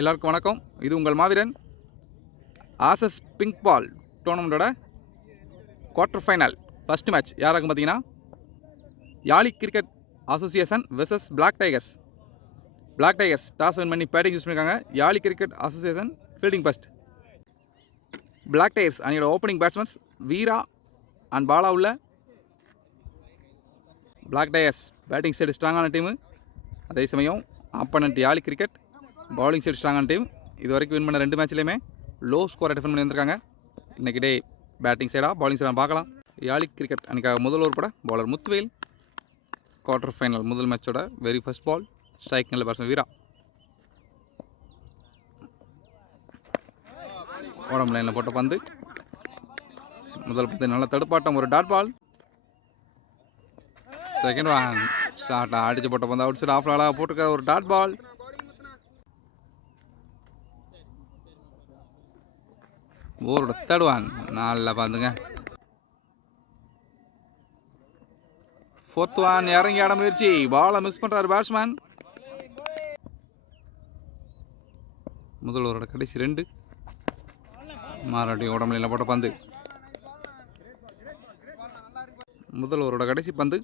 எல்லாருக்கும் வணக்கம். இது உங்கள் மாவீரன். ஆசஸ் பிங்க் பால் டோர்னமெண்ட்டோட குவார்ட்டர் ஃபைனல் ஃபஸ்ட் மேட்ச் யாராக்கும் பார்த்தீங்கன்னா Yazhi cricket association versus black tigers. Black tigers toss win பண்ணி பேட்டிங் யூஸ் பண்ணியிருக்காங்க. Yazhi cricket association fielding first. Black tigers அணியோட opening batsmen Veera and Bala உள்ள. பிளாக் டைகர்ஸ் பேட்டிங் சைடு ஸ்ட்ராங்கான team, அதே சமயம் opponent Yazhi cricket bowling side ஸ்ட்ராங்கான டீம். இது வரைக்கும் வின் பண்ண 2 மேட்ச்லேயுமே லோ ஸ்கோரை டிஃபெண்ட் பண்ணி வந்திருக்காங்க. இன்றைக்கி டே பேட்டிங் சைடா பவுலிங் சைடாக பார்க்கலாம். யாழி கிரிக்கெட் அன்றைக்காக முதல் ஓவர் போட பவுலர் முத்துவேல். குவார்ட்டர் ஃபைனல் முதல் மேட்சோட வெரி ஃபர்ஸ்ட் பால். ஸ்ட்ரைக் நல்ல பேட்ஸ்மேன் வீரா. உடம்பு லைனில் போட்ட பந்து, முதல் பந்து நல்ல தடுப்பாட்டம், ஒரு டாட் பால். செகண்ட் ஒன் ஷார்ட்டாக அடித்து போட்ட பந்து அவுட் சைடு ஆஃப் அழகாக போட்டிருக்காரு, ஒரு டாட் பால். ஓவரோட தேர்ட் ஒன் நல்லா பார்த்துங்க. ஃபோர்த் ஒன் இறங்கி ஆட முயற்சி, பாலை மிஸ் பண்ணுறாரு பேட்ஸ்மேன். முதல் ஓவரோட கடைசி 2 மாறாட்டி உடம்புல போட்ட பந்து. முதல் ஓவரோட கடைசி பந்து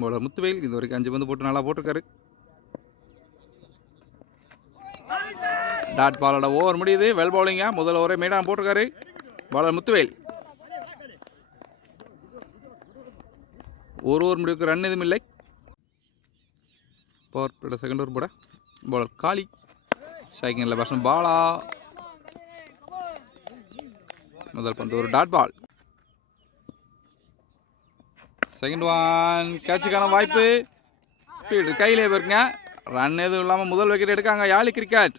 பவுலர் முத்துவேல். இது வரைக்கும் 5 பந்து போட்டு நல்லா போட்டிருக்காரு. டாட் பாலோட ஓவர் முடியுது. வெல் பவுலிங்க. முதல் ஓவரே மேடான போட்டிருக்காரு பவுலர் முத்துவேல். ஒரு ஓவர் முடிவுக்கு ரன் எதுவும் இல்லை. பவர் பிளேட செகண்ட் ஓவர் போட பவுலர் காளி. ஸ்ட்ரைக்கிங்கில் பேட்ஸ்மேன் பாலா. முதல் பந்து ஒரு டாட் பால். செகண்ட் ஒன் கேட்சுக்கான வாய்ப்பு. ஃபீல்டு கையிலே போயிருங்க. ரன் எதுவும் இல்லாமல் முதல் விக்கெட் எடுக்காங்க யாழி கிரிக்கெட்.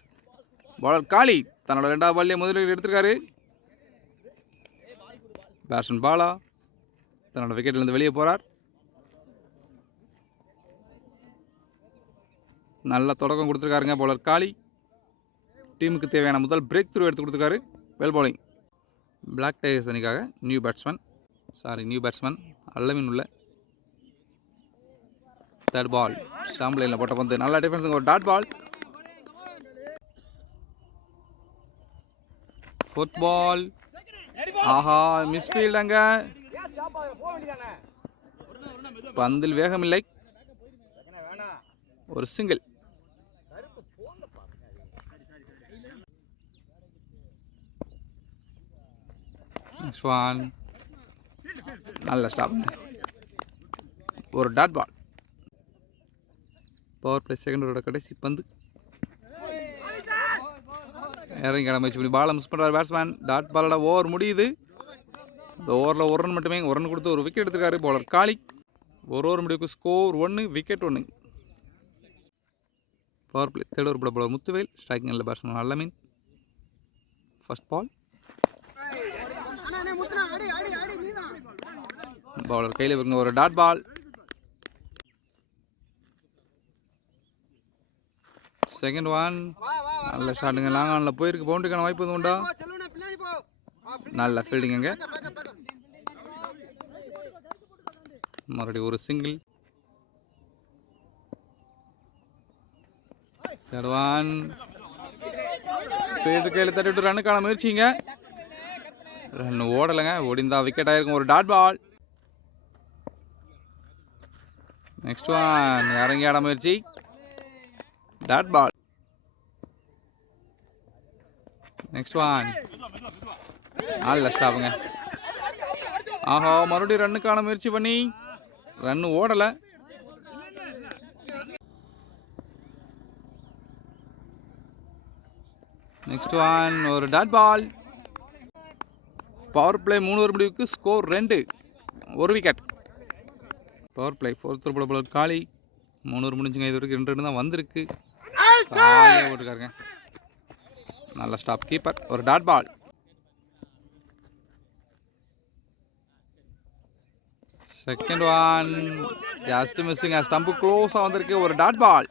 பவுலர் காளி தன்னோட 2வது பால்லே முதல் விக்கெட் எடுத்திருக்காரு. பேட்ஸ்மேன் பாலா தன்னோட விக்கெட்லேருந்து வெளியே போகிறார். நல்ல தொடக்கம் கொடுத்துருக்காருங்க பவுலர் காளி. டீமுக்கு தேவையான முதல் பிரேக் த்ரூ எடுத்து கொடுத்துருக்காரு. Well bowling. பிளாக் டைகர்ஸ் அணிக்காக நியூ பேட்ஸ்மேன் அல்லமின் உள்ள. தேர்ட் பால் ஷாம்லைனில் போட்ட பந்து நல்ல டிஃபென்ஸுங்க, ஒரு டாட் பால். ஃபோர்த் பால் ஆஹா மிஸ்ஃபீல்ட். அங்க பந்தில் வேகம் இல்லை, ஒரு சிங்கிள். நல்ல ஸ்டாப், ஒரு dot ball. Power play second ஓவரோட கடைசி பந்து. இறங்கி இடம் முயற்சி பண்ணி பாலை மிஸ் பண்ணுறாரு பேட்ஸ்மேன். டாட் பாலோட ஓவர் முடியுது. இந்த ஓவரில் 1 ரன் மட்டுமே, 1 ரன் கொடுத்து ஒரு விக்கெட் எடுத்துருக்காரு பவுலர் காளி. ஒரு ஓவர் முடிவுக்கு score 1, wicket 1. Power play third over போட பவுலர் முத்துவேல். ஸ்ட்ரைக்கிங் நல்ல பேட்ஸ்மேன் அல்லமீன். ஃபர்ஸ்ட் பால் பவுலர் கையில் இருக்குங்க, ஒரு டாட் பால். செகண்ட் ஒன் நல்ல ஷாட்டுங்க, லாங் ஆனில் போயிருக்கு. பவுண்டரிக்கான வாய்ப்பு எதுவும் உண்டா? நல்ல ஃபீல்டிங்க. மறுபடியும் ஒரு சிங்கிள். தேர்ட் ஒன் ஃபீல்டு கையில் தட்டிவிட்டு ரன்னுக்கான முயற்சிங்க. ரன் ஓடலைங்க, ஓடிந்தா விக்கெட் ஆயிருக்கும், ஒரு டாட் பால். நெக்ஸ்ட் ஒன் இறங்கி ஆட முயற்சி, டாட் பால். நெக்ஸ்ட் ஒன் நல்ல ஸ்டாப்புங்க. ஆஹா மறுபடியும் ரன்னுக்கான முயற்சி பண்ணி ரன் ஓடலை. நெக்ஸ்ட் ஒன் ஒரு dot ball. Power play 3 over முடிவுக்கு ஸ்கோர் 2, ஒரு wicket. Power play fourth over bowler Kali. 3 over முடிஞ்சுங்க. இது வரைக்கும் 2 ரன் தான் வந்திருக்கு. போட்டுருக்காருங்க. நல்ல ஸ்டாப் கீப்பர், ஒரு dot ball. Second one just மிஸ்ஸிங்க. ஸ்டம்பு க்ளோஸாக வந்திருக்கு, ஒரு டாட் பால்.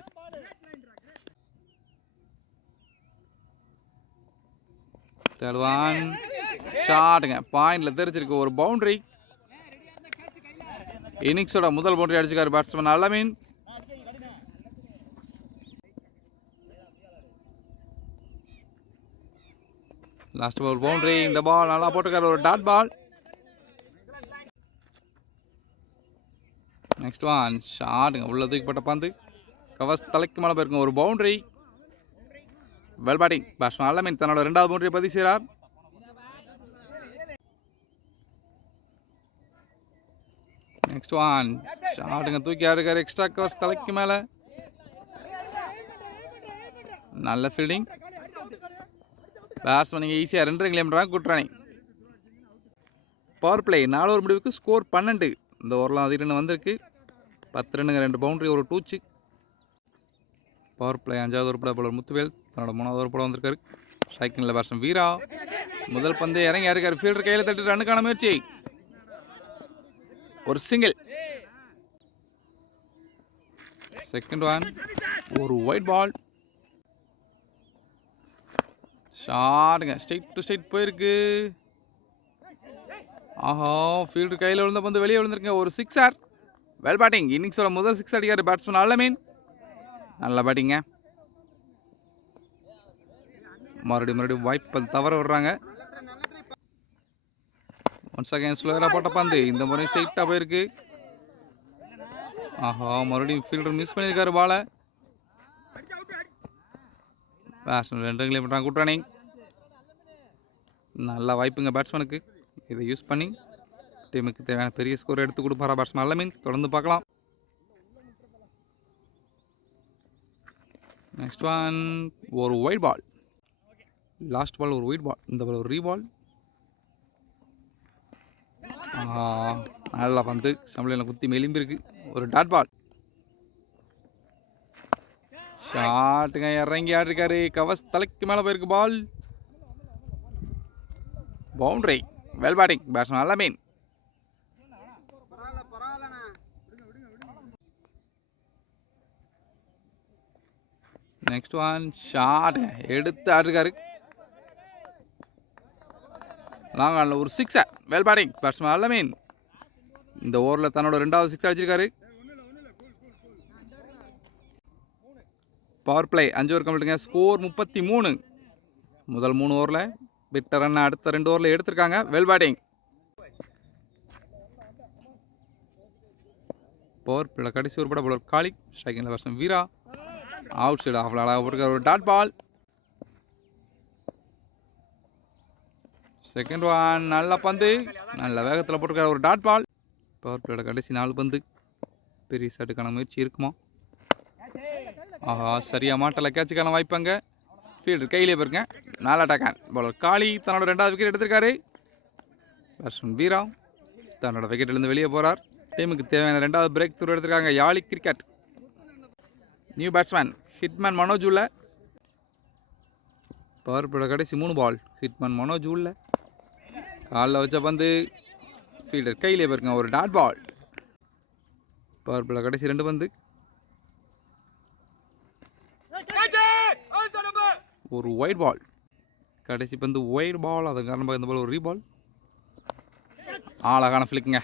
தேர்ட் ஒன் ஷாட்டுங்க, பாயிண்டில் தெரிச்சிருக்கு, ஒரு பவுண்டரி. இன்னிங்ஸோட முதல் பவுண்டரி அடிச்சுக்காரு batsman Allameen. Last ball boundary. இந்த பால் நல்லா போட்டுக்காரு, ஒரு டாட் பால். நெக்ஸ்ட் ஒன் ஷாட்டுங்க, உள்ள தூக்கி போட்ட பந்து கவஸ் தலைக்கு மேலே போயிருக்கும், ஒரு boundary. Well batting batsman Allameen தன்னோட 2வது பவுண்டரியை பதிவு செய்கிறார். நெக்ஸ்ட் ஒன் ஷாட்டுங்க, தூக்கி இருக்காரு, எக்ஸ்ட்ரா கவர்ஸ் தலைக்கு மேலே. நல்ல ஃபீல்டிங். பேட்ஸ்மேன் நீங்கள் ஈஸியாக 2 ரன் கிளம்புறாங்க. Good running. Power play 4 over முடிவுக்கு ஸ்கோர் 12. இந்த ஓவரில் அது ரன் வந்திருக்கு. 10 ரன்னுங்க, 2 பவுண்டரி, ஒரு டூச்சு. பவர் பிளே 5வது ஓவர் போட பவுலர் முத்துவேல் தன்னோட 3வது ஓவர் போட வந்திருக்காரு. ஸ்ட்ரைக்கிங்கில் பேட்ஸ்மேன் வீரா. முதல் பந்து இறங்கி இருக்காரு, ஃபீல்டர் கையில் தட்டி ரன்னுக்கான முயற்சி, ஒரு சிங்கிள். செகண்ட் ஒன், ஒரு ஒயிட் பால். ஷாட்டுங்க, ஸ்ட்ரைட் டு ஸ்ட்ரைட் போயிருக்கு. ஆஹா, ஃபீல்டர் கையில் விழுந்த பந்து வெளியே விழுந்திருக்குங்க, ஒரு சிக்ஸர். Well batting. இன்னிங்ஸோட முதல் 6 அடிக்காரு பேட்ஸ்மேன் அல்லமீன். நல்ல பேட்டிங்க. மறுபடியும் வாய்ப்பு தவற விடுறாங்க. ஒன்ஸ் அகைன் ஸ்லோவராக போட்ட பந்து இந்த முறை ஸ்ட்ரைட்டாக போயிருக்கு. ஆஹா, மறுபடியும் ஃபீல்டர் மிஸ் பண்ணியிருக்காரு பாலை. பேட்ஸ்மேன் 2 ரன் பண்ணுறாங்க. Good running. நல்ல வாய்ப்புங்க பேட்ஸ்மேனுக்கு. இதை யூஸ் பண்ணி டீமுக்கு தேவையான பெரிய ஸ்கோர் எடுத்து கொடுப்பாரா பேட்ஸ்மேன் அல்லமீன்? தொடர்ந்து பார்க்கலாம். நெக்ஸ்ட் ஒன், ஒரு ஒயிட் பால். லாஸ்ட் பால் ஒரு ஒயிட் பால், இந்த பால் ஒரு ரீபால். நல்லா பந்து சம்பளையில் குத்தி மெலிம்பிருக்கு, ஒரு டாட் பால். ஷாட்டுங்க, இறங்கி ஆடிருக்காரு, கவஸ் தலைக்கு மேலே போயிருக்கு ball, boundary. Well batting batsman Allameen. Next one shot, எடுத்து ஆடிருக்காரு, லாங் ஆனில் ஒரு sixer. Well batting batsman Allameen. இந்த ஓவரில் தன்னோட 2வது 6 அடிச்சிருக்காரு. பவர் பிளே 5 ஓவர் கம்ப்ளீட்டுங்க. ஸ்கோர் 33. முதல் 3 ஓவரில் விட்ட ரன் அடுத்த 2 ஓவரில் எடுத்திருக்காங்க. Well batting. பவர் பிளே கடைசி ஒரு பட பவுலர் காலிக். ஸ்ட்ரைக்கிங்கில் batsman Veera. Out side off அழகாக போட்டுருக்காரு, ஒரு டாட் பால். செகண்ட் ஒன், நல்ல பந்து, நல்ல வேகத்தில் போட்டிருக்காரு, ஒரு டாட் பால். பவர் பிளேயோட கடைசி 4 பந்து பெரிய ஷாட்டுக்கான முயற்சி இருக்குமா? ஆஹா, சரியாக மாட்டலை, கேட்சுக்கான வாய்ப்பாங்க. ஃபீல்டர் கையிலே போயிருங்க. நல்ல அட்டாக். பவுலர் காளி தன்னோட 2வது விக்கெட் எடுத்திருக்காரு. பேட்ஸ்மேன் வீரா தன்னோட விக்கெட்டிலிருந்து வெளியே போகிறார். டீமுக்கு தேவையான 2வது பிரேக் த்ரூ எடுத்திருக்காங்க Yazhi cricket. New batsman hitman Manoj உள்ள. பவர் பிளேயோட கடைசி 3 பால் ஹிட்மேன் மனோஜ் உள்ள. காலில் வச்ச பந்து ஃபீல்டர் கையிலே போயிருங்க, ஒரு டாட் பால். பவர் பிளே கடைசி 2 பந்து, ஒரு ஒயிட் பால். கடைசி பந்து ஒயிட் பால், அதன் காரணமாக இந்த பால் ஒரு ரீபால். அழகான ஃபிளிக்குங்க,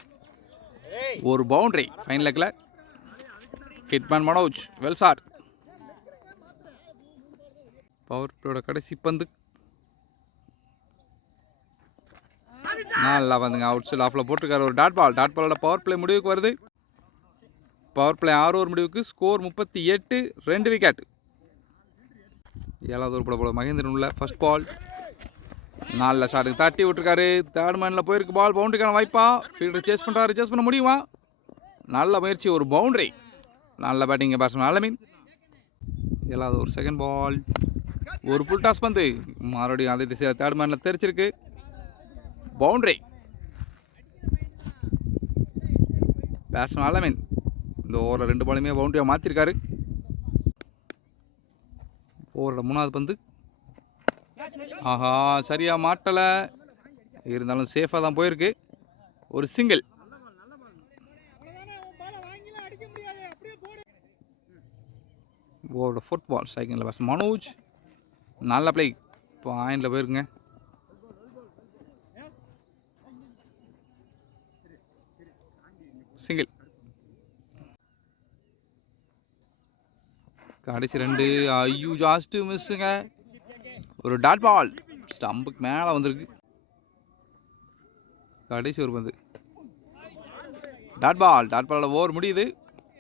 ஒரு பவுண்டரி. ஃபைன் லெக்கில் hitman Manoj, well shot. Power பிளேயோட கடைசி பந்து நல்லா வந்துங்க, அவுட் சைட் ஆஃபில் போட்டிருக்காரு, ஒரு டாட் பால். டாட் பாலோட பவர் பிளே முடிவுக்கு வருது. பவர் பிளே 6 ஓவர் முடிவுக்கு ஸ்கோர் 38, 2 விக்கெட். 7வது ஓவர் போல மகேந்திரன் உள்ள. ஃபர்ஸ்ட் பால் நல்ல ஷாட்டுக்கு தட்டி விட்டுருக்காரு, 3rd மேனில் போயிருக்கு பால், பவுண்டரிக்கான வாய்ப்பா. ஃபீல்டர் சேஸ் பண்ணுறாரு, சேஸ் பண்ண முடியுமா? நல்ல முயற்சி, ஒரு பவுண்டரி. நல்ல பேட்டிங் பேட்ஸ்மேன் அல்லமீன். 7வது ஓவர் செகண்ட் பால், ஒரு புல் டாஸ் பந்து மறுபடியும் அதே திசையில் 3rd மேனில் தெரிச்சிருக்கு, பவுண்டரி. பேட்ஸ்மேன் அல்லமீன் இந்த ஓவரில் 2 பாலுமே பவுண்டரியாக மாற்றிருக்காரு. ஓவரோட 3வது பந்து ஆஹா, சரியாக மாட்டலை, இருந்தாலும் சேஃபாக தான் போயிருக்கு, ஒரு சிங்கிள். ஓவரோட 4th பால் ஸ்ட்ரைக்கிங்கில் பேட்ஸ்மேன் மனோஜ். நல்ல பிளே, பாயிண்டில் போயிருக்குங்க. சிங்கிள். கடைசி 2 ஐயோ ஜாஸ்ட் மிஸ்ஸுங்க, ஒரு டாட் பால். ஸ்டம்புக்கு மேலே வந்திருக்கு. கடைசி ஒரு பந்து டாட் பாலில் ஓவர் முடியுது.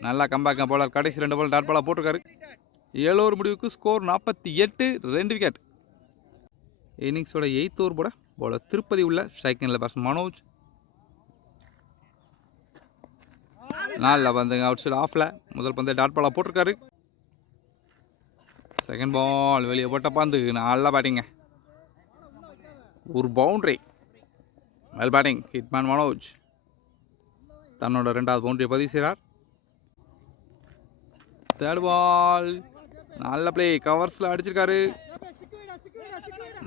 நல்லா கம்பேக் பவுலர் கடைசி 2 பால் டாட் பாலாக போட்டிருக்காரு. 7 ஓவர் முடிவுக்கு ஸ்கோர் 48, 2 விக்கெட். இன்னிங்ஸோட 8th ஓவர் போட பவுலர் திருப்பதி உள்ள ஸ்ட்ரைக்கிங்கில் பேட்ஸ்மேன் மனோஜ். நல்லா பந்துங்க அவுட் சைடு ஆஃபில் முதல் பந்து டாட் பாலாக போட்டிருக்காரு. செகண்ட் பால் வெளியே போட்ட பந்து நல்லா பேட்டிங்க. ஒரு boundary. Well batting Hitman Manoj தன்னோட 2வது பவுண்டரியை பதிவு செய்கிறார். தேர்ட் பால் நல்ல பிளே கவர்ஸில் அடிச்சிருக்காரு.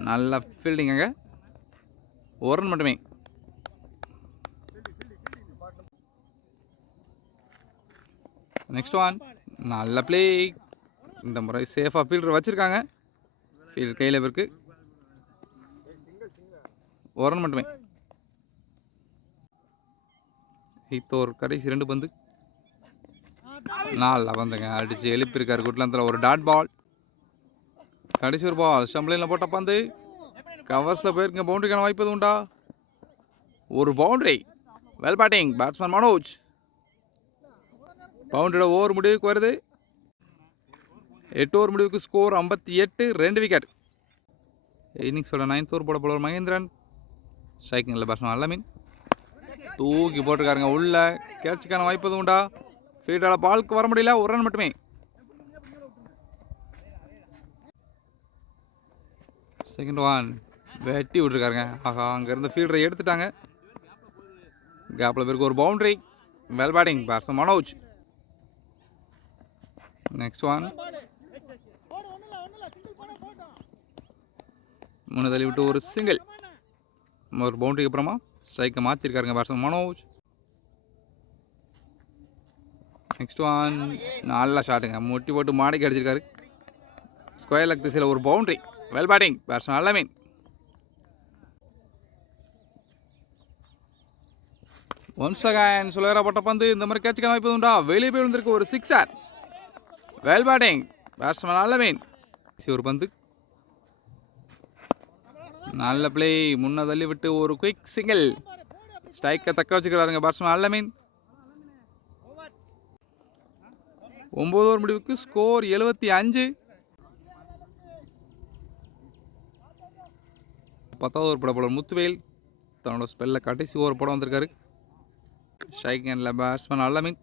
நல்ல ஃபீல்டிங் அங்கே. ஒரு ரன் மட்டுமே. நெக்ஸ்ட் ஒன் நல்ல பிளே. இந்த முறை சேஃபாக ஃபீல்டர் வச்சுருக்காங்க. ஃபீல்டர் கையில் இருக்கு. ஒரு ரன் மட்டுமே. 8th ஓவர் கடைசி 2 பந்து. நல்லா வந்துங்க அடித்து எழுப்பியிருக்காரு குட்லந்தில் ஒரு டாட் பால். கடைசி ஒரு பால் ஸ்டம்ப்லைனில் போட்ட பந்து கவர்ஸில் போயிருக்குங்க. பவுண்டரிக்கான வாய்ப்பு எதுவும் உண்டா? ஒரு boundary. Well batting batsman Manoj. பவுண்டரியோட ஓவர் முடிவுக்கு வருது. 8 ஓவர் முடிவுக்கு ஸ்கோர் 58, 2 விக்கெட். இன்னிங்ஸோட 9th ஓவர் போட பவுலர் மகேந்திரன். ஸ்ட்ரைக்கிங்கில் பேட்ஸ்மேன் அல்லமீன். தூக்கி போட்டிருக்காருங்க உள்ள. கேட்சுக்கான வாய்ப்பு எதுவும் உண்டா? ஃபீல்டால் பாலுக்கு வர முடியல. ஒரு ரன் மட்டுமே. செகண்ட் ஒன் வெட்டி விட்டுருக்காருங்க. ஆஹா அங்கேருந்து ஃபீல்டரை எடுத்துட்டாங்க. கேப்பில் பேருக்கு ஒரு boundary. Well batting batsman Manoj. Next one முன்ன தள்ளி விட்டு ஒரு சிங்கிள். ஒரு பவுண்டரிக்கு அப்புறமா ஸ்ட்ரைக்கை மாற்றிருக்காருங்க பேட்ஸ்மேன் மனோஜ். நெக்ஸ்ட் ஒன் நல்லா ஷாட்டுங்க. முட்டி போட்டு மாடைக்கு அடிச்சிருக்காரு. ஸ்கொயர் லெக் திசையில் ஒரு boundary. Well batting batsman Allameen. Once again சுழறப்பட்ட பந்து. இந்த மாதிரி கேட்சுக்கான வாய்ப்பு உண்டா? வெளியே போய் வந்திருக்கு ஒரு 6. Well batting batsman Allameen. ஒரு பந்து நல்ல பிளே. முன்ன தள்ளி விட்டு ஒரு குயிக் சிங்கிள். ஸ்ட்ரைக்கை தக்க வச்சுக்கிறாருங்க பேட்ஸ்மேன் அல்லமீன். 9 ஓவர் முடிவுக்கு ஸ்கோர் 75. 10வது ஓவர் போட பவுலர் முத்துவேல் தன்னோட ஸ்பெல்ல கடைசி ஓவர் போட வந்திருக்காரு. Strike handle batsman Allameen.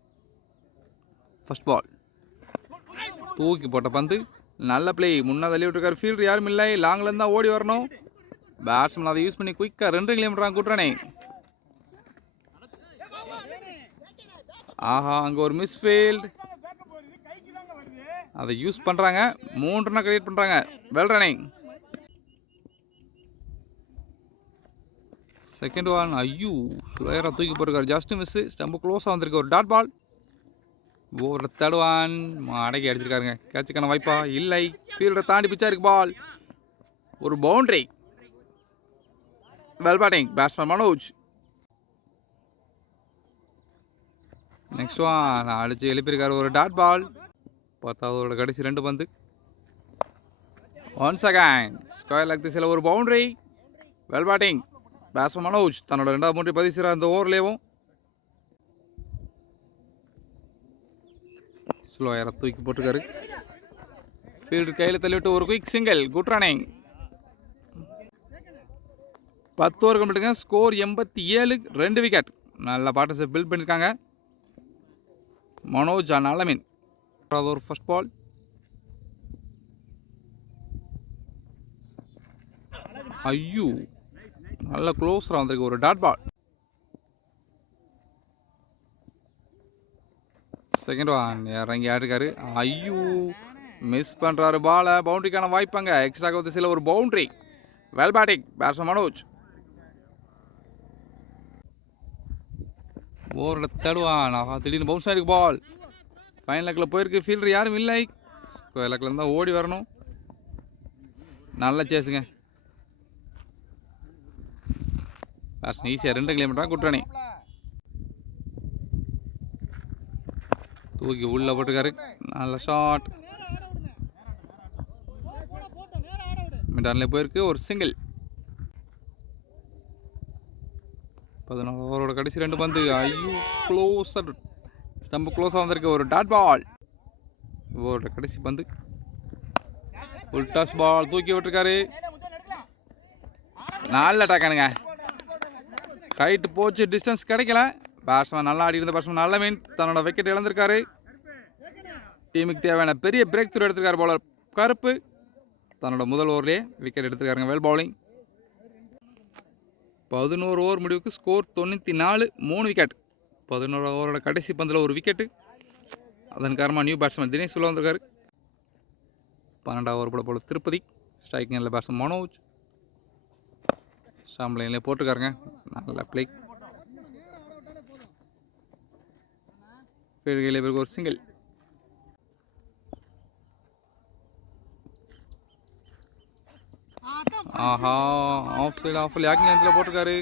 First ball தூக்கி போட்ட பந்து நல்ல பிளே. முன்னா தள்ளி விட்டுருக்காரு. ஃபீல்டர் யாரும் இல்லை. லாங்லேருந்து தான் ஓடி வரணும். பேட்ஸ்மேன் அதை யூஸ் பண்ணி குயிக்காக 2 கிலோமீட்டர் கூட்டுறானே. ஆஹா அங்கே ஒரு மிஸ்ஃபீல்ட். அதை யூஸ் பண்ணுறாங்க. 3 ரன்னை கிரியேட் பண்ணுறாங்க. Well running. செகண்ட் ஒன் ஐயோ ஸ்லோயராக தூக்கி போட்டிருக்காரு. Just miss. ஸ்டம்பு க்ளோஸாக வந்திருக்கு. ஒரு dot ball. Over third one அடக்கி அடிச்சிருக்காருங்க. கேட்சுக்கான வாய்ப்பா? இல்லை. ஃபீல்டரை தாண்டி பிச்சா இருக்கு பால். ஒரு boundary. Well batting batsman Manoj. Next one அடிச்சு எழுப்பியிருக்காரு ஒரு டாட் பால். 10வது கடைசி 2 பந்து. ஒன்ஸ் அகைன் ஸ்கொயர் லெக் திசையில் ஒரு boundary. Well batting batsman Manoj தன்னோட 2வது பவுண்டரி பதிவு செய்கிறார் அந்த ஓவர்லேயும். ஸ்லோயராக தூக்கி போட்டிருக்காரு. ஃபீல்டு கையில் தள்ளிவிட்டு ஒரு quick single. Good running. 10 over கம்ப்ளீட்டுங்க. Score 87, 2 wicket. நல்ல பார்ட்னர்ஷிப் பில்ட் பண்ணியிருக்காங்க மனோஜ் அண்ட் அல்லமீன். ஒரு ஃபர்ஸ்ட் பால் ஐயோ நல்ல க்ளோஸராக வந்திருக்கு. ஒரு டாட் பால். செகண்ட் ஒன் இறங்கி ஆடிருக்காரு. ஐயோ மிஸ் பண்ணுறாரு பாலை. பவுண்டரிக்கான வாய்ப்பாங்க. எக்ஸ்ட்ரா திசையில் ஒரு boundary. Well batting batsman Manoj. ஓவரில் தேடுவான். திடீர்னு பவுன்ஸ் ஆகிருக்கு பால். ஃபைன் லெக்கில் போயிருக்கு. ஃபீல்டர் யாரும் இல்லை. ஸ்கொயர் லெக்கில் இருந்தால் ஓடி வரணும். நல்லா சேஸுங்க. பேட்ஸ்மேன் ஈஸியாக 2 கிலோமீட்டர் குட்ரணி. தூக்கி உள்ளே போட்டுருக்காரு. நல்ல ஷாட். மிட் போயிருக்கு, ஒரு சிங்கிள். 14 ஓவரோட கடைசி 2 பந்து. ஐயோ, க்ளோஸர், ஸ்டம்பு க்ளோஸாக வந்திருக்கு. ஒரு டாட் பால். ஓவரோட கடைசி பந்து. உல்டாஸ் பால் தூக்கி விட்டுருக்காரு. நல்ல அட்டாக்கானுங்க. ஹைட்டு போச்சு, டிஸ்டன்ஸ் கிடைக்கல. பேட்ஸ்மேன் நல்லா ஆடி இருந்த பேட்ஸ்மேன் நல்ல மீன் தன்னோட விக்கெட் இழந்திருக்காரு. டீமுக்கு தேவையான பெரிய பிரேக் த்ரூ எடுத்திருக்காரு பவுலர் கருப்பு. தன்னோட முதல் ஓவர்லேயே விக்கெட் எடுத்திருக்காருங்க. Well bowling. 11 ஓவர் முடிவுக்கு ஸ்கோர் 94, 3 விக்கெட். 11 ஓவரோட கடைசி பந்தில் ஒரு விக்கெட்டு. அதன் காரணமாக நியூ பேட்ஸ்மேன் தினேஷ் உள்ள வந்திருக்காரு. 12 ஓவர் போல திருப்பதி. ஸ்ட்ரைக்கிங் இல்லை பேட்ஸ்மேன் மனோஜ். ஸ்டாம்ப்லைன்லேயே போட்டிருக்காருங்க. நல்ல பிளே. ஃபீல்டில் பிறகு ஒரு சிங்கிள். ஆஹா, off side off lacking length போட்டிருக்காரு.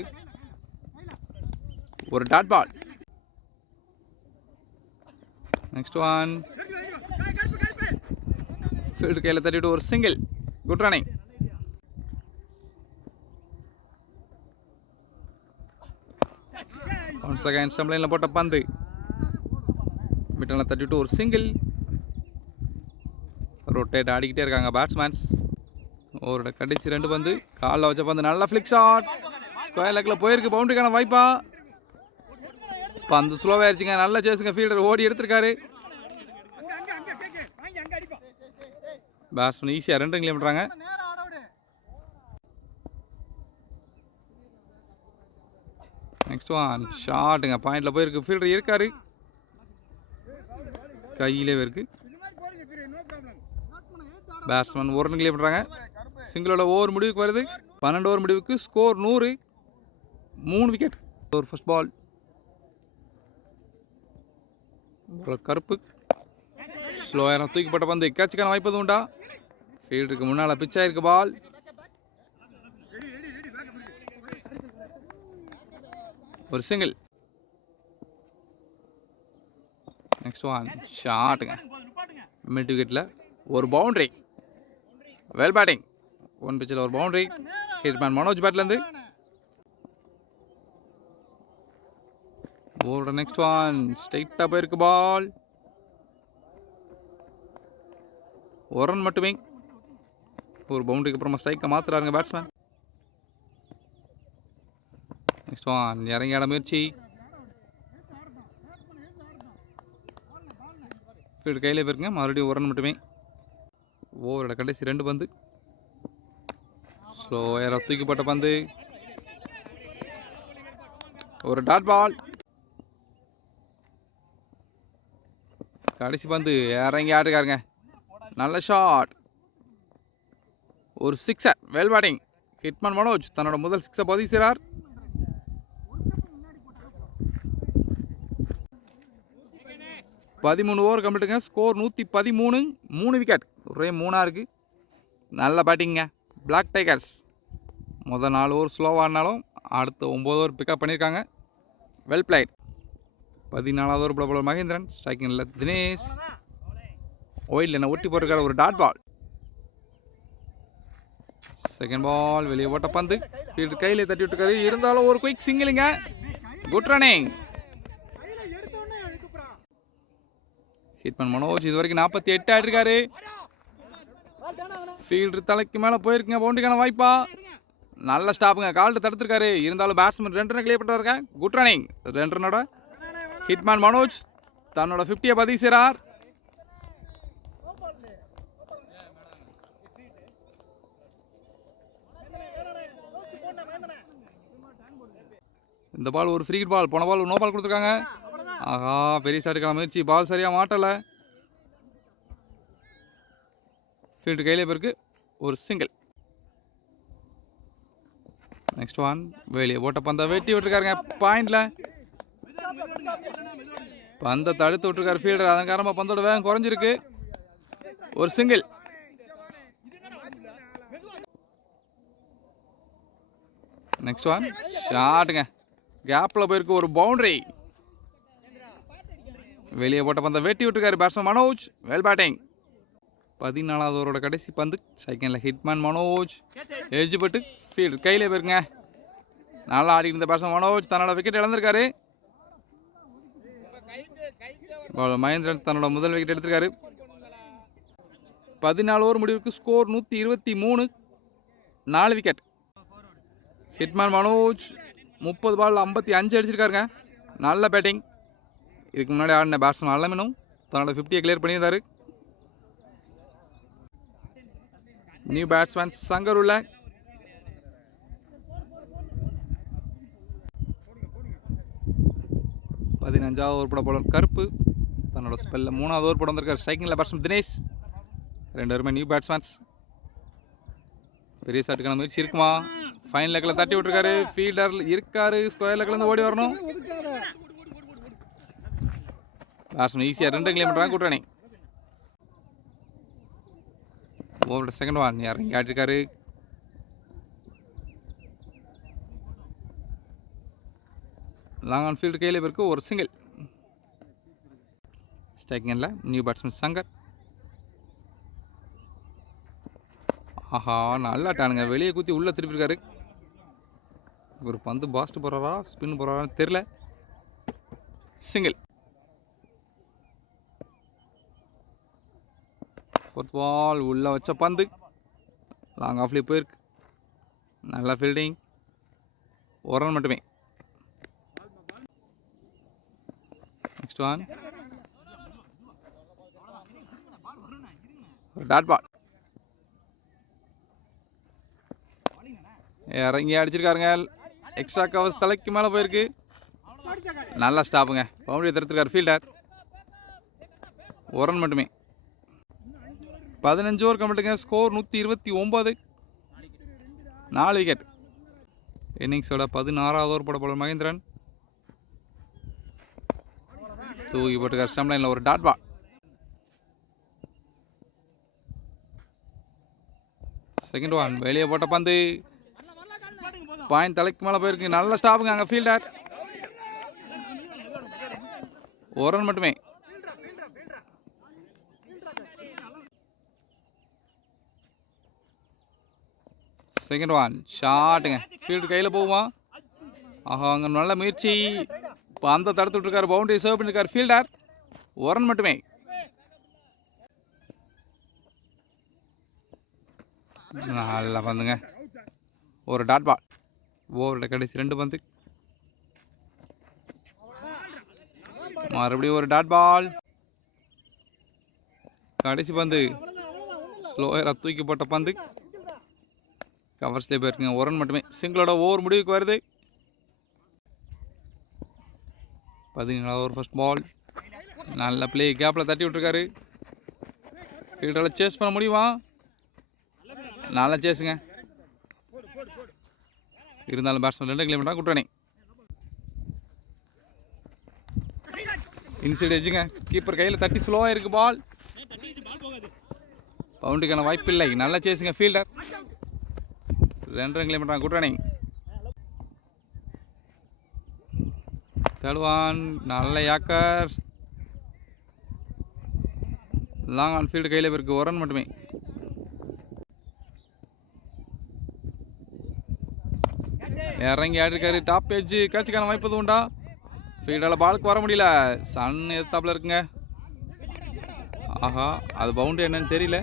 ஒரு dot ball. Next one. Field கையில் தட்டிட்டு ஒரு single. Good running. One second ஸ்டம்ப்லைனில் போட்ட பந்து. மிட்டனில் தட்டிட்டு ஒரு சிங்கிள். ரொட்டேட் ஆடிக்கிட்டே இருக்காங்க பேட்ஸ்மேன்ஸ். ஓவரோட கடைசி 2 பந்து. காலில் வச்ச பந்து நல்ல ஃபிளிக் ஷாட். ஸ்கொயர் லெக்கில் போயிருக்கு. பவுண்டரிக்கான வாய்ப்பா. பந்து ஸ்லோவாக ஆயிடுச்சுங்க. நல்ல சேஸுங்க. ஃபீல்டர் ஓடி எடுத்திருக்காரு. பேட்ஸ்மேன் ஈஸியாக 2 கிலோமீட்டராங்க. Next one. ஷாட்டுங்க. பாயிண்டில் போயிருக்கு. ஃபீல்டர் இருக்காரு. கையிலே இருக்கு. பேட்ஸ்மேன் 1 ரன் கிலோமீட்டராங்க. சிங்கிளோட ஓவர் முடிவுக்கு வருது. 12 ஓவர் முடிவுக்கு ஸ்கோர் 100, 3 விக்கெட். ஒரு ஃபர்ஸ்ட் பால். கருப்பு. ஸ்லோயான தூக்கிப்பட்ட பந்து. கேட்சுக்கான வாய்ப்பு எதுவும் உண்டா? ஃபீல்டுக்கு முன்னால் பிச் ஆயிருக்கு பால். ஒரு சிங்கிள். Next one. ஷாட்டுங்க. மிட் விக்கெட்டில் ஒரு பவுண்டரி. Well batting. 1 பிச்சில் ஒரு பவுண்டரி. ஹிட்மேன் மனோஜ் பேட்லேருந்து. ஓவரோட நெக்ஸ்ட் ஒன். ஸ்ட்ரைட்டாக போயிருக்கு பால். ஒரு ரன் மட்டுமே. ஒரு பவுண்டரிக்கு அப்புறமா ஸ்ட்ரைக்கை மாற்றுறாருங்க பேட்ஸ்மேன். Next one. இறங்கி ஆட முயற்சி. ஃபீல்டு கையிலே போயிருங்க. மறுபடியும் 1 ரன் மட்டுமே. ஓவரோட கடைசி 2 பந்து. ஸ்லோயாக தூக்கிப்பட்ட பந்து. ஒரு டாட் பால். கடைசி பந்து. இறங்கி ஆட்டுக்காருங்க. நல்ல ஷாட். ஒரு sixer. Well batting. Hitman Manoj தன்னோட முதல் 6 பதிவு செய்கிறார். பதிமூணு ஓவர் கம்ப்ளீட்டுங்க. Score 113, 3 wicket. ஒரே 3ஆக இருக்குது. நல்ல பேட்டிங்க பிளாக் டைகர்ஸ். முதல் 4 ஓவர் ஸ்லோவாக ஆடினாலும் அடுத்த 9 ஓவர் பிக்கப் பண்ணியிருக்காங்க. Well played. 14வது ஓவர் போல மகேந்திரன். ஸ்ட்ரைக்கிங்கில் தினேஷ். ஒயில்ல என்ன ஒட்டி போட்டிருக்காரு. ஒரு டாட் பால். Second ball. வெளியே ஓட்ட பந்து. ஃபீல்டு கையிலே தட்டி விட்டுருக்காரு. இருந்தாலும் ஒரு குயிக் சிங்கிளுங்க. Good running. ஹிட்மேன் மனோஜ் இது வரைக்கும் 48 ஆடிருக்காரு. ஃபீல்டர் தலைக்கு மேலே போயிருக்குங்க. பவுண்டரிக்கான வாய்ப்பா. நல்ல ஸ்டாப்புங்க. கால்ட்டு தடுத்துருக்காரு. இருந்தாலும் பேட்ஸ்மேன் 2 ரன் கிளியர் பண்ணிருக்காங்க. Good running. 2 ரன்னோட ஹிட்மேன் மனோஜ் தன்னோட 50 பதிவு செய்கிறார். இந்த பால் ஒரு ஃப்ரீ பால். போன பால் நோ பால் கொடுத்துருக்காங்க. ஆஹா, பெரிய ஷாட்டுக்கான முயற்சி. பால் சரியாக மாட்டலை. ஃபீல்டு கையிலே போயிருக்கு. ஒரு சிங்கிள். Next one. வெளியே போட்ட பந்தை வெட்டி விட்டுருக்காருங்க. பாயிண்டில் பந்தை தடுத்து விட்டுருக்காரு ஃபீல்டர். அதன் காரணமாக பந்தோட வேகம் குறைஞ்சிருக்கு. ஒரு சிங்கிள். Next one. ஷாட்டுங்க. கேப்பில் போயிருக்கு. ஒரு பவுண்டரி. வெளியே போட்ட பந்தை வெட்டி விட்டுருக்காரு பேட்ஸ்மேன் மனோஜ். Well batting. 14வது ஓவரோட கடைசி பந்து. செகண்டில் ஹிட்மேன் மனோஜ் எஜ்ஜு பட்டு ஃபீல்டு கையிலே போயிருங்க. நல்லா ஆடி இருந்த பேட்ஸ்மேன் மனோஜ் தன்னோட விக்கெட் இழந்திருக்காரு. மகேந்திரன் தன்னோட முதல் விக்கெட் எடுத்திருக்காரு. 14 ஓவர் முடிவுக்கு ஸ்கோர் 123, 4 விக்கெட். ஹிட்மேன் மனோஜ் 30 பால் 55 அடிச்சிருக்காருங்க. நல்ல பேட்டிங். இதுக்கு முன்னாடி ஆடின பேட்ஸ்மேன் அல்லமினும் தன்னோட 50யை கிளியர் பண்ணியிருந்தாரு. நியூ பேட்ஸ்மேன் சங்கர் உள்ள. பதினஞ்சாவது ஓவர் போட போலர் கருப்பு தன்னோட ஸ்பெல்ல 3வது ஓவர் போட வந்திருக்காரு. ஸ்ட்ரைக்கிங்கில் பேட்ஸ்மேன் தினேஷ். 2 பேருமே நியூ பேட்ஸ்மேன்ஸ். பெரிய ஷாட்டுக்கான முயற்சி இருக்குமா? ஃபைன் லெக்கில் தட்டி விட்டுருக்காரு. ஃபீல்டர் இருக்காரு. ஸ்கொயர் லெக்கில் ஓடி வரணும். பேட்ஸ்மேன் ஈஸியாக 2 கிலோமீட்டர் கூட்டுறானே. ஓவரோட செகண்ட் ஒன் இறங்கி ஆட்டிருக்காரு. லாங் ஆன் ஃபீல்டு கையில் இருக்கு ஒரு சிங்கிள். ஸ்ட்ரைக்கிங்கில் நியூ பேட்ஸ்மேன் சங்கர். ஆஹா நல்லா டானுங்க. வெளியே குத்தி உள்ளே திருப்பியிருக்காரு. ஒரு பந்து பாஸ்ட் போகிறாரா ஸ்பின் போகிறாரான்னு தெரில. சிங்கிள். ஃபோர்த் பால் உள்ளே வச்ச பந்து லாங் ஆஃப்லேயே போயிருக்கு. நல்லா ஃபீல்டிங். ஒரு ரன் மட்டுமே. Next one dot ball. இறங்கி அடிச்சிருக்காருங்க. எக்ஸ்ட்ரா கவர்ஸ் தலைக்கு மேலே போயிருக்கு. நல்லா ஸ்டாப்புங்க. பவுண்டரி தடுத்துருக்காரு ஃபீல்டர். ஒரு ரன் மட்டுமே. 15 ஓவர் கம்ப்ளீட்டுங்க. Score 129, 4 wicket. இன்னிங்ஸோட 16வது ஓவர் போட போல மகேந்திரன். தூக்கி போட்டுக்கார் ஸ்டம்ப் லைனில் ஒரு டாட் பால். செகண்ட் ஒன் வெளியே போட்ட பந்து பாயிண்ட் தலைக்கு மேலே போயிருக்கு. நல்ல ஸ்டாப்புங்க அங்கே ஃபீல்டர். ஒரு ரன் மட்டுமே. செகண்ட் ஒன் ஷாட்டுங்க. ஃபீல்டு கையில் போகுமா? ஆஹா அங்கே நல்ல முயற்சி. பந்தை தடுத்து விட்டுருக்காரு. பவுண்டரி சர்வ் பண்ணியிருக்காரு ஃபீல்டர். ஒரு ரன் மட்டுமே. நல்லா பந்துங்க. ஒரு டாட் பால். ஓவரோட கடைசி 2 பந்து. மறுபடியும் ஒரு டாட் பால். கடைசி பந்து ஸ்லோயராக தூக்கி போட்ட பந்து கவர்ஸ்லேயே போயிருக்குங்க. ஒரு ரன் மட்டுமே. சிங்கிளோட ஓவர் முடிவுக்கு வருது. 17வது ஓவர் ஃபர்ஸ்ட் பால். நல்ல பிளே. கேப்பில் தட்டி விட்டுருக்காரு. ஃபீல்டரில் சேஸ் பண்ண முடியுமா? நல்லா சேஸுங்க. இருந்தாலும் பேட்ஸ்மேன் 2 கிலோமீட்டர் கூட்டானே. இன்சைட் எஜ்ஜுங்க. கீப்பர் கையில் தட்டி ஸ்லோவாக இருக்குது பால். பவுண்டரிக்கான வாய்ப்பு இல்லை. நல்லா சேஸுங்க ஃபீல்டர். 2 கிலோமீட்டர் கூட்டானே. தடுவான். நல்ல யாக்கர். லாங் ஆன் ஃபீல்டு கையில் இருக்கு. ஒரு ரன் மட்டுமே. இறங்கி ஆடிருக்காரு. டாப் எஜ்ஜு கேட்சுக்கான வாய்ப்பு எதுவும் உண்டா? ஃபீல்டால் பாலுக்கு வர முடியல. சன் எதிர்த்தாப்புல இருக்குங்க. ஆஹா அது பவுண்டரி என்னன்னு தெரியல.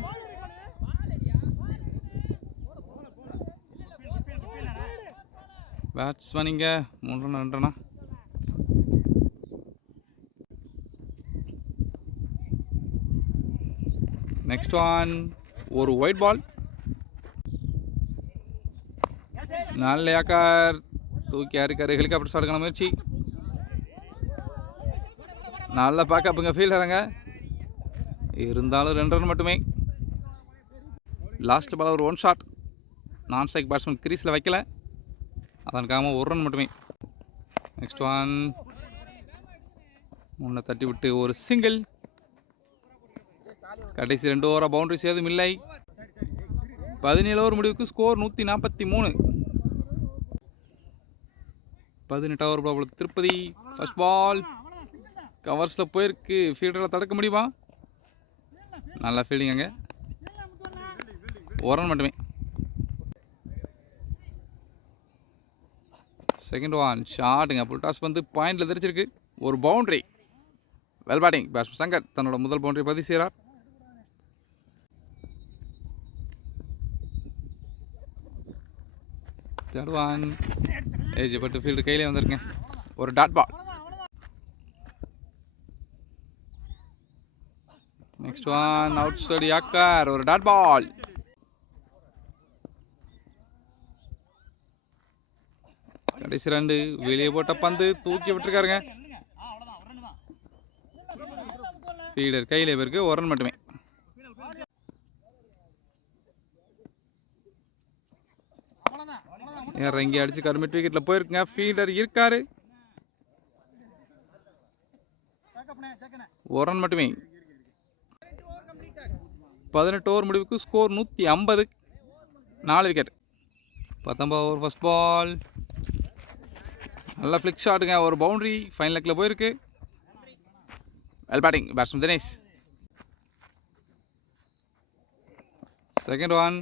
பேட்ஸ்மேன் இங்கே 3 ரன் 2 ரன்னா. நெக்ஸ்ட் ஒன் ஒரு ஒயிட் பால். நல்ல யாக்கார் தூக்கி அறுக்காரு. ஹெலிகாப்டர் ஷாட்டுக்கான முயற்சி. நல்ல பேக்கப்புங்க ஃபீல்டருங்க. இருந்தாலும் 2 ரன் மட்டுமே. லாஸ்ட் பால் ஒரு 1 ஷாட். நான் ஸ்ட்ரைக் பேட்ஸ்மேன் கிரீஸில் வைக்கல. அதற்காக 1 ரன் மட்டுமே. நெக்ஸ்ட் ஒன் முன்ன தட்டி விட்டு ஒரு சிங்கிள். கடைசி 2 ஓவராக பவுண்டரிஸ் ஏதும் இல்லை. 17 ஓவர் முடிவுக்கு ஸ்கோர் 143. 18 ஓவர் பால் திருப்பதி. ஃபர்ஸ்ட் பால் கவர்ஸில் போயிருக்கு. ஃபீல்டரில் தடுக்க முடியுமா? நல்லா ஃபீல்டிங் அங்கே. ஒரு ரன் மட்டுமே. செகண்ட் ஒன் ஷாட்டுங்க. புல் டாஸ் வந்து பாயிண்டில் தெரிச்சிருக்கு. ஒரு boundary. Well batting. Batsman Shankar தன்னோட முதல் பவுண்டரி பதிவு செய்கிறார். தேர்ட் ஒன் ஏஜ் பட்டு ஃபீல்டு கையிலே வந்துருங்க. ஒரு dot ball. Next one outside yorker. ஒரு டாட் பால். கடைசி 2 வெளியே போட்ட பந்து தூக்கி விட்டுருக்காருங்க. ஃபீல்டர் கையிலே இருக்கு. ஒரு ரன் மட்டுமே. இறங்கி அடிச்சு கருமிட் விக்கெட்ல போயிருக்குங்க. ஃபீல்டர் இருக்காரு. ஒரு ரன் மட்டுமே. 18 ஓவர் முடிவுக்கு score 150. 4 wicket. 19 over first ball. நல்ல ஃபிளிக் ஷாட்டுங்க. ஒரு பவுண்டரி ஃபைனல் லெக்கில் போயிருக்கு. Well batting. Batsman Dinesh. Second one.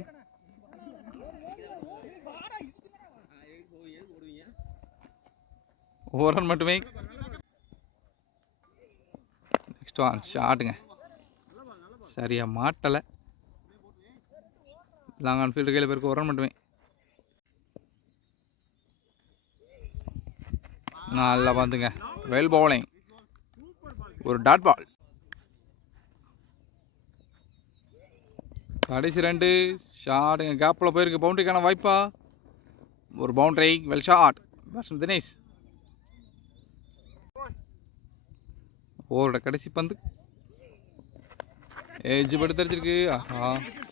ஒரு ரன் மட்டுமே. நெக்ஸ்ட் ஒன் ஷாட்டுங்க. சரியா மாட்டலை. லாங் ஆன் ஃபீல்டு கையில் போயிருக்கு. ஒரு ரன் மட்டுமே. நல்லா வந்துங்க. Well bowling. ஒரு டாட் பால். கடைசி 2 ஷாட்டுங்க. கேப்பில் போயிருக்கு. பவுண்டரிக்கான வாய்ப்பா? ஒரு boundary. Well shot. Batsman Dinesh. ஓவரோட கடைசி பந்து ஏஜ் பட்டு தெரிச்சிருக்கு. ஆஹா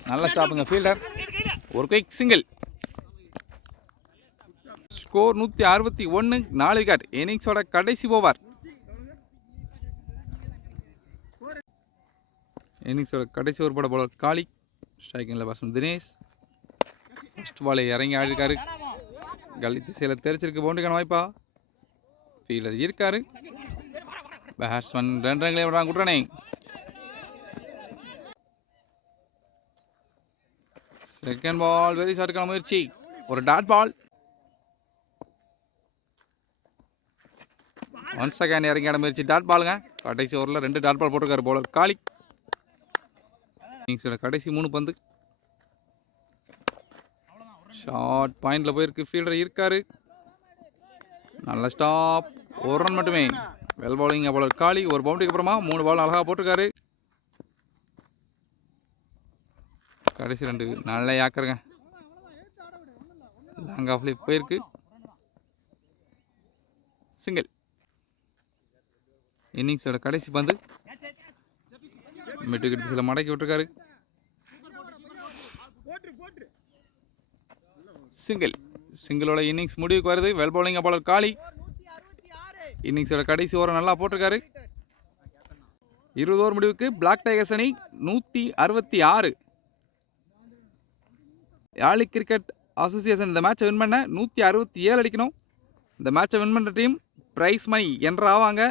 நல்ல ஸ்டாப்புங்க ஃபீல்டர். ஒரு குயிக் சிங்கிள். ஸ்கோர் 161. 4 விக்கெட். இன்னிங்ஸோட கடைசி ஓவர். இன்னிங்ஸோட கடைசி ஓவர் போட பவுலர் காளி. ஸ்ட்ரைக்கிங்கில் பேட்ஸ்மேன் தினேஷ். ஃபர்ஸ்ட் பாலை இறங்கி ஆடிருக்காரு. கல்லி திசையில் தெரிச்சிருக்கு. பவுண்டரிக்கான வாய்ப்பா? ஃபீல்டர் இருக்காரு. பேட்ஸ்மேன் 2 ரன்களே விடுறாங்க. குட்ரனே. செகண்ட் பால் வெரி ஷார்ட்டுக்கான முயற்சி. ஒரு டாட் பால். ஒன்ஸ் செகண்ட் இறங்கி ஆட முயற்சி. டாட் பாலுங்க. கடைசி ஓவரில் 2 டாட் பால் போட்டிருக்காரு பவுலர் காளி. இன்னிங்ஸோட கடைசி 3 பந்து. ஷார்ட் பாயிண்டில் போயிருக்கு. ஃபீல்டர் இருக்காரு. நல்ல ஸ்டாப். ஒரு ரன் மட்டுமே. வெல் பவுலிங் பவுலர் காளி. ஒரு பவுண்டரிக்கு அப்புறமா 3 பால் அழகாக போட்டிருக்காரு. கடைசி 2 நல்லா யாக்கருங்க. லாங் ஆஃப்ல போயிருக்கு. சிங்கிள். இன்னிங்ஸோட கடைசி பந்து. மிட்டு கிட்ட சில மடக்கி விட்டுருக்காரு. சிங்கிள். சிங்கிளோட இன்னிங்ஸ் முடிவுக்கு வருது. வெல் பவுலிங் பவுலர் காளி. இன்னிங்ஸோட கடைசி ஓவர் நல்லா போட்டிருக்காரு. 20 ஓவர் முடிவுக்கு பிளாக் டைகர்ஸ் அணி 166. யாழி கிரிக்கெட் அசோசியேஷன் இந்த மேட்சை வின் பண்ண 167 அடிக்கணும். இந்த மேட்சை வின் பண்ணுற டீம் பிரைஸ் மணி என்ற ஆவாங்க